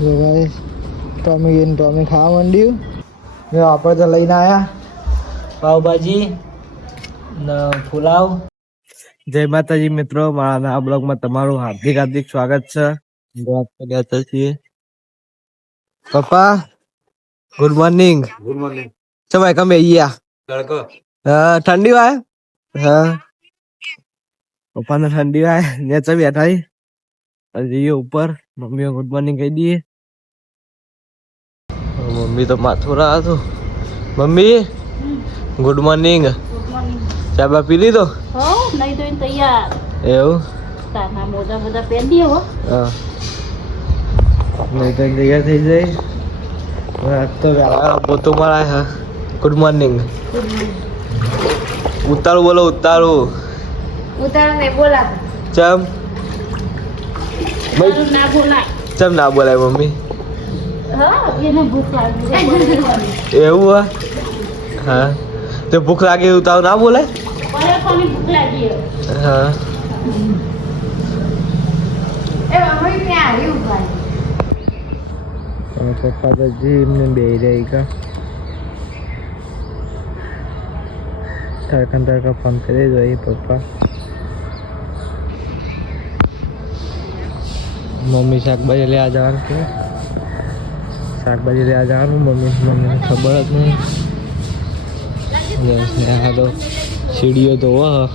જો ભાઈ ટોમી ગઈને ટોમી ખાવા માંડ્યું. જો આપણે તો લઈને આયા. પાવભાજી ને પુલાવ. જય માતાજી મિત્રો મારા નવા બ્લોગમાં તમારું હાર્દિક હાર્દિક સ્વાગત છે. વાત કર્યા છીએ પપ્પા ગુડ મોર્નિંગ ગુડ મોર્નિંગ સમય કમે અહીંયા તડકો હા ઠંડી વાય હા. પપ્પાને ઠંડી વાય નીચે બેઠા હી. અને જઈએ ઉપર મમ્મીઓ ગુડ મોર્નિંગ કહી દઈએ મમ્મી તો માથું રહ્યા હતું મમ્મી ગુડ મોર્નિંગ ચા બા પી લીધો નહીં તો તૈયાર એવું નહીં તો તૈયાર થઈ જાય રાત તો પોતું મારા હા ગુડ મોર્નિંગ ઉતારું બોલો ઉતારું ઉતારને બોલા ચમ ના ચમ ના બોલાય મમ્મી હા એને ભૂખ લાગી છે બોલવાની. એવું હા હા તો ભૂખ લાગે એવું તાવ ના બોલાય બરે કોની ભૂખ લાગી હે? હા એ અમે ત્યાં આવ્યું ભાઈ પપ્પા તો જીમને બે રહી કા તડકા તડકા ફોન કરી દો એ પપ્પા મમ્મી શાકભાજી લેવા જવાનું કે? શાકભાજી લેવા જવાનું મમ્મી મમ્મીને ખબર જ નહીં. બસ ને આ તો સીડીઓ તો વાહ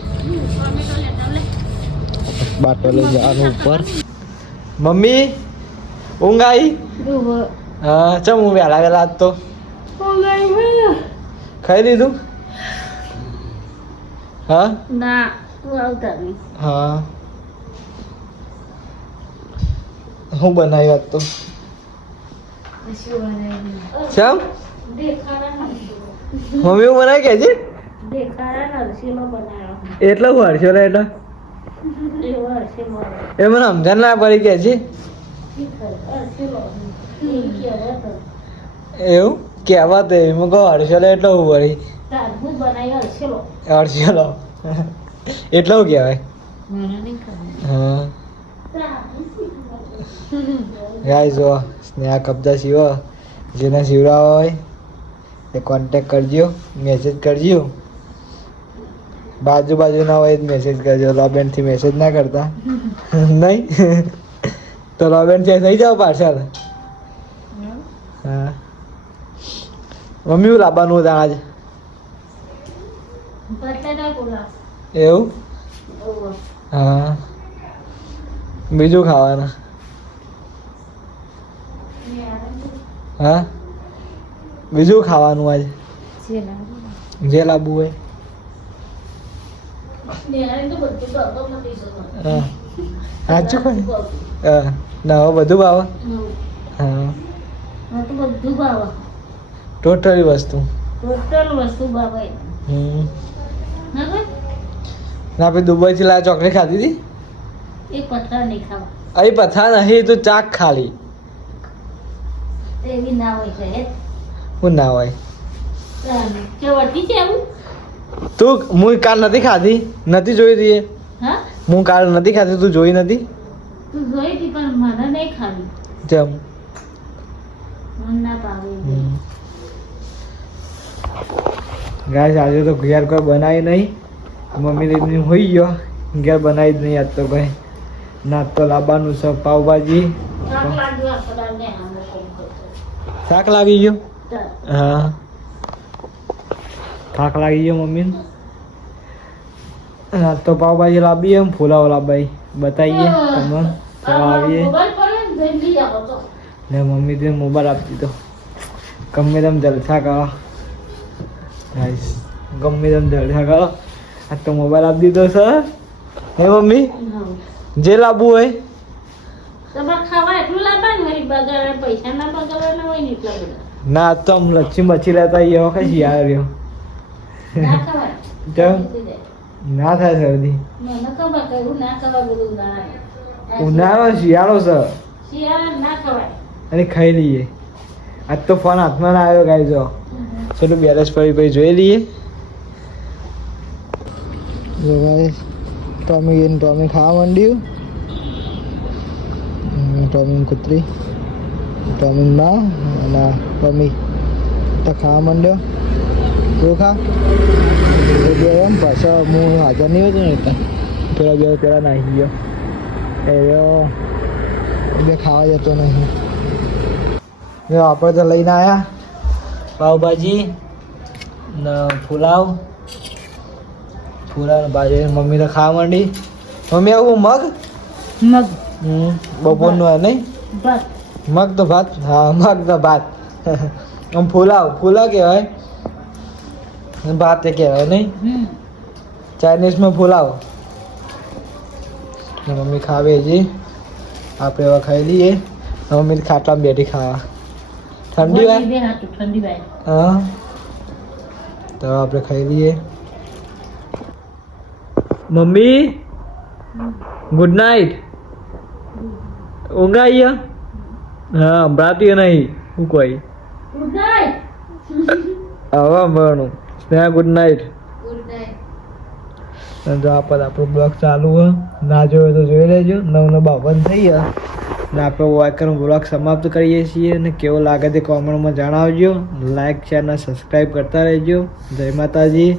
બાટો લઈ જવાનું ઉપર. મમ્મી ઊંઘ આવી હા ચમ હું વહેલા વહેલા તો? ખાઈ લીધું? હા? ના હા. હું બનાવ્યું આજ તો? મમ્મી હું બનાવી કે છે એટલો હું હરશો રે એટલે? એ મને સમજણ ના પડી કે છે એવું? કહેવાત તે એમાં કહો હરશો લે એટલો હું વળી. હરશો લો. એટલો કહેવાય. હા. ગાય જો સ્નેહા કબજા શિવ જેને સીવડાવવા હોય એ કોન્ટેક કરજો મેસેજ કરજો. બાજુ બાજુ ના હોય મેસેજ કરજો લોબેનથી મેસેજ ના કરતા. નહીં? તો લોબેન છે થઈ જાવ પાર્સલ? હા. મમ્મી હું લાવવાનું હતા આજે. એવું? હા. બીજું ખાવાના? હા? બીજું ખાવાનું આજે? જે લાવવું હોય સાચું કોઈ હા. ના બધું ભાવે. હા. ટોટલી વસ્તુ. ટોટલ ના, ભાઈ ના આપણે દુબઈથી લાયા ચોકલેટ ખાધી હતી? એક પથરા નહીં ખાવા. અહીં પથા નહીં તું ચાક ખાલી. એવી ના હોય છે હું? ના હોય. છે તું હું કાલ નથી ખાધી? નથી જોઈ હતી એ? હા? હું કાલ નથી ખાધી તું જોઈ નથી? તું જોઈ હતી પણ મને નહીં ખાવી. જેમ. મને ના ભાવે એવું. ગાય આજે તો ઘેર કોઈ બનાવી નહીં. મમ્મી દીદી હોઈ ગયો. ઘેર બનાવી જ નહીં આજ તો કોઈ. ના તો લાવવાનું છે, પાવભાજી. થાક લાગી ગયો? હા. થાક લાગી ગયો મમ્મી ના? તો પાવભાજી લાવી એમ, ફુલાવ લાવવાય બતાવીએ તમને. આવીએ. ને મમ્મી તે મોબાઈલ આપી દીધો. ગમે તેમ જલસા કરો. ગમે તેમ જલસા કરો. આ તો મોબાઈલ આપી દીધો સર હે? મમ્મી. જે લાવવું હોય. તમારે ખાવા એટલું લાવવાનું વળી બગાડે પૈસા ના બગાડવાના હોય ને એટલા બધા? ના આજ તો આમ લચ્છી મચ્છી લેતા એ વખત યાર રહ્યો ના થાય શરદી. ઉનાળો શિયાળો ખવાય. અને ખાઈ લઈએ. આજ તો ફોન હાથમાં ના આવ્યો ગાઈ જો. ચલો બેલેન્સ પડી પછી જોઈ લઈએ. ટોમી ટોમી ખાવા માંડ્યું ટોમી કૂતરી ટોમિનમાં અને ટોમી તો ખાવા માંડ્યો તું ખા એ બે એમ પાછો હું હાજર નહીં હતો ને એટલે પેલા બે પેલા નાહી ગયો એ બે ખાવા જતો નહીં આપણે તો લઈને આવ્યા પાવભાજી ને પુલાવ પુલાવ ને મમ્મી તો ખાવા માંડી મમ્મી આવું મગ? મગ. બપોરનું આ નહીં? મગ તો ભાત? હા મગ તો ભાત. આમ ફુલાવ ફુલાવ કહેવાય. ભાત એ કહેવાય નહીં? ચાઇનીઝમાં ફુલાવ. મમ્મી ખાવે હજી. આપણે એવા ખાઈ લઈએ. મમ્મી ખાટલામાં બેઠી ખાવા. ઠંડી હોય? બે ઠંડી વાય હા. તો આપણે ખાઈ લઈએ. મમ્મી? ગુડ નાઇટ ઊંઘ આવી હા? સંભળાતી નહીં હું કોઈ હવે મળવાનું સ્નેહા ગુડ નાઇટ ઉદય અને જો આપણે આપણો બ્લોગ ચાલુ હોય ના જોયો તો જોઈ લેજો. નવ નવ બાવન થઈ ગયા ને આપણે વાયકરનો બ્લોગ સમાપ્ત કરીએ છીએ અને કેવો લાગે તે કોમેન્ટમાં જણાવજો. લાઇક શેર અને સબસ્ક્રાઈબ કરતા રહેજો. જય માતાજી.